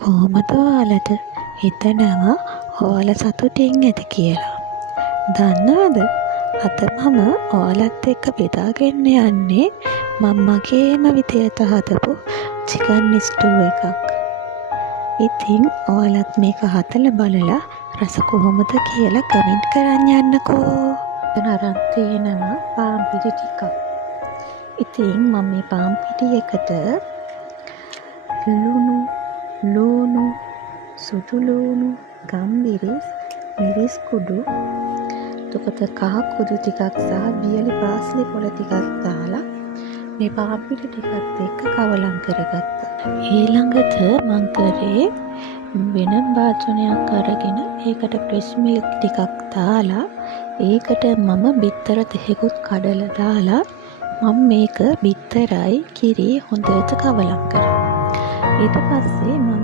කොහොමද ඔයාලට හිතනවා ඔයාලා සතුටින් ඇති කියලා? දන්නවද? අද මම ඔයාලත් එක්ක බෙදාගෙන යන්නේ මම මගේම විදියට හදපු චිකන් ස්ටූ එකක්. ඉතින් ඔයාලත් මේක හදලා බලලා රස කොහොමද කියලා කමෙන්ට් කරන්න යන්නකෝ. දැන් අරන් තියෙනවා පාන් පිටි ටිකක්. ඉතින් මම මේ පාන් පිටි එකට ලුණු, සුදු ලුණු, ගම්මිරිස්, මිරිස් කුඩු, එතකොට කහ කුඩු ටිකක් සහ වියලි පාසලි පොළ ටිකක් දාලා මේ පාන් පිටි ටිකත් එක්ක කවලම් කරගත්තා. ඊළඟට මං කරේ වෙනම භාජනයක් අරගෙන ඒකට ෆ්‍රෙෂ් මිල්ක් ටිකක් දාලා ඒකට මම බිත්තර දෙකකුත් කඩලා දාලා මම මේක බිත්තරයි කිරි හොඳට කවලම් කරා. ඊට පස්සේ මම